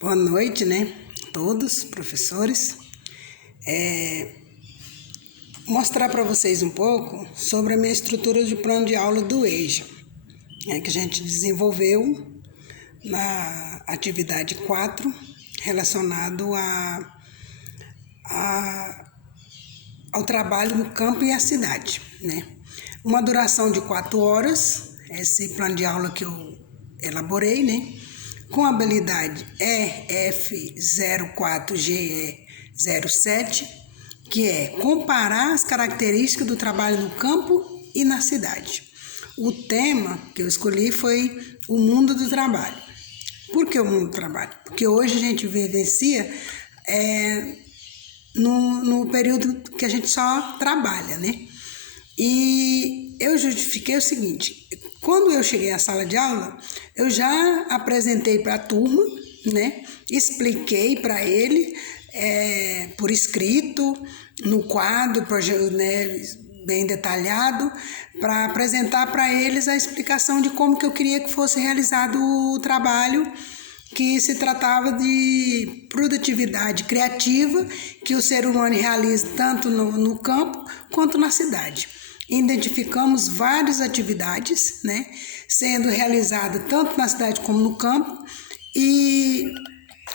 Boa noite, né? Todos, professores. Mostrar para vocês um pouco sobre a minha estrutura de plano de aula do EJA, que a gente desenvolveu na atividade 4, relacionado ao trabalho no campo e a cidade, né? Uma duração de 4 horas, esse plano de aula que eu elaborei, né? Com a habilidade EF04GE07, que é comparar as características do trabalho no campo e na cidade. O tema que eu escolhi foi o mundo do trabalho. Por que o mundo do trabalho? Porque hoje a gente vivencia no período que a gente só trabalha, né? E eu justifiquei o seguinte: quando eu cheguei à sala de aula, eu já apresentei para a turma, né? Expliquei para ele por escrito, no quadro, né, bem detalhado, para apresentar para eles a explicação de como que eu queria que fosse realizado o trabalho, que se tratava de produtividade criativa que o ser humano realiza tanto no campo quanto na cidade. Identificamos várias atividades, né, sendo realizada tanto na cidade como no campo, e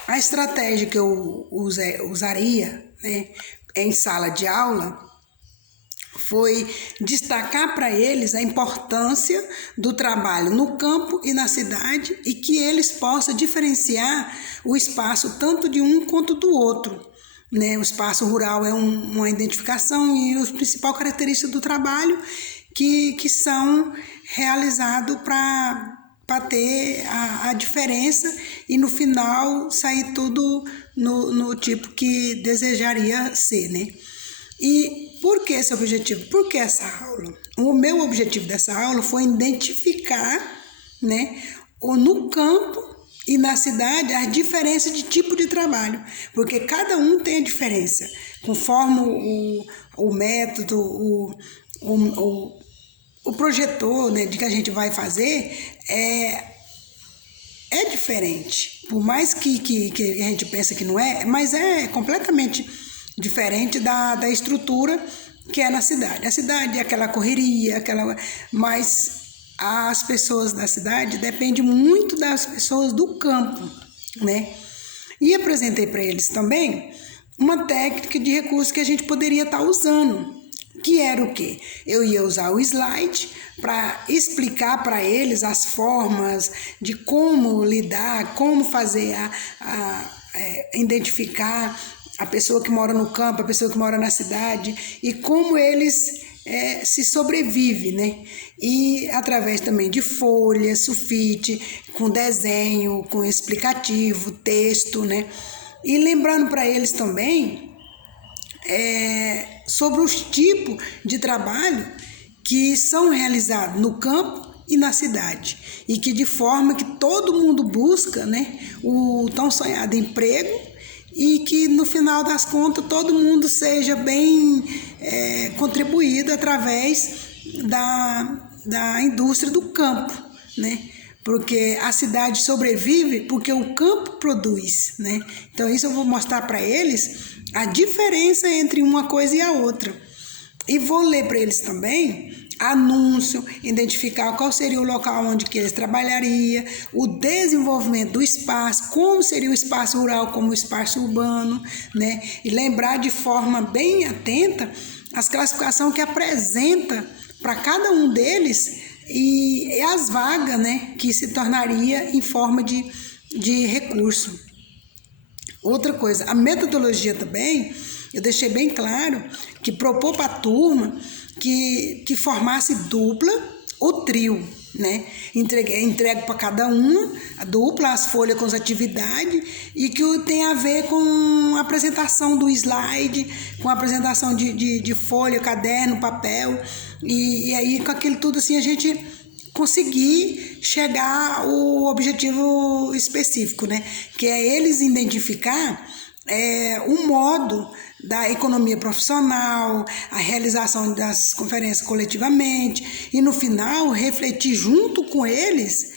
a estratégia que eu usaria, né, em sala de aula foi destacar para eles a importância do trabalho no campo e na cidade, e que eles possam diferenciar o espaço tanto de um quanto do outro, né? O espaço rural é uma identificação e as principais características do trabalho que são realizados para ter a diferença e no final sair tudo no tipo que desejaria ser, né? E por que esse objetivo? Por que essa aula? O meu objetivo dessa aula foi identificar, né, no campo e na cidade as diferenças de tipo de trabalho, porque cada um tem a diferença, conforme o método, o projetor, né, de que a gente vai fazer é diferente. Por mais que a gente pense que não é, mas é completamente diferente da estrutura que é na cidade. A cidade é aquela correria, mas as pessoas da cidade dependem muito das pessoas do campo, né? E apresentei para eles também uma técnica de recurso que a gente poderia estar usando, que era o quê? Eu ia usar o slide para explicar para eles as formas de como lidar, como fazer identificar a pessoa que mora no campo, a pessoa que mora na cidade, e como eles se sobrevivem, né? E através também de folhas, sulfite, com desenho, com explicativo, texto, né? E lembrando para eles também sobre os tipos de trabalho que são realizados no campo e na cidade, e que de forma que todo mundo busca, né, o tão sonhado emprego, e que no final das contas todo mundo seja bem contribuído através da indústria do campo, né? Porque a cidade sobrevive porque o campo produz, né? Então isso eu vou mostrar para eles a diferença entre uma coisa e a outra. E vou ler para eles também anúncio, identificar qual seria o local onde que eles trabalhariam, o desenvolvimento do espaço, como seria o espaço rural, como o espaço urbano, né? E lembrar de forma bem atenta as classificações que apresenta para cada um deles e as vagas, né, que se tornaria em forma de recurso. Outra coisa, a metodologia também, eu deixei bem claro que propor para a turma que formasse dupla ou trio, né? Entrego para cada uma a dupla, as folhas com as atividades, e que tem a ver com a apresentação do slide, com a apresentação de folha, caderno, papel, e aí com aquilo tudo assim a gente conseguir chegar ao objetivo específico, né? Que é eles identificar um modo da economia profissional, a realização das conferências coletivamente, e no final refletir junto com eles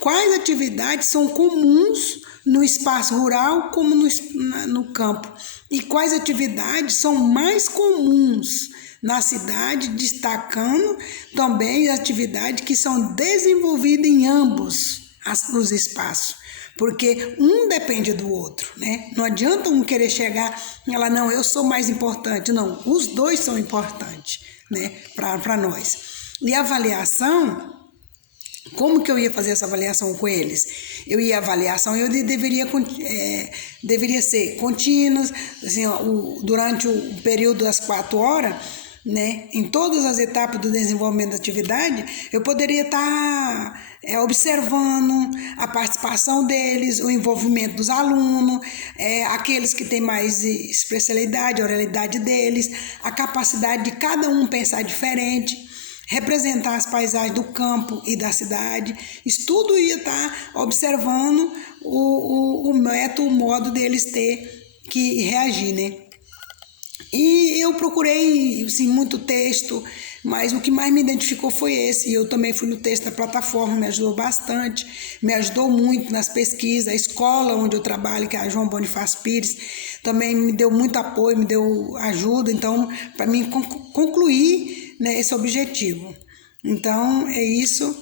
quais atividades são comuns no espaço rural como no campo e quais atividades são mais comuns na cidade, destacando também atividades que são desenvolvidas em ambos os espaços, porque um depende do outro, né? Não adianta um querer chegar e falar, não, eu sou mais importante. Não, os dois são importantes, né, para nós. E a avaliação, como que eu ia fazer essa avaliação com eles? Deveria ser contínua, assim, durante o período das 4 horas, né, em todas as etapas do desenvolvimento da atividade, eu poderia estar observando a participação deles, o envolvimento dos alunos, aqueles que têm mais especialidade, a oralidade deles, a capacidade de cada um pensar diferente, representar as paisagens do campo e da cidade. Isso tudo ia estar observando o método, o modo deles ter que reagir, né? E eu procurei, assim, muito texto, mas o que mais me identificou foi esse. E eu também fui no texto da plataforma, me ajudou bastante, me ajudou muito nas pesquisas. A escola onde eu trabalho, que é a João Bonifácio Pires, também me deu muito apoio, me deu ajuda, então, para mim concluir, né, esse objetivo. Então, é isso.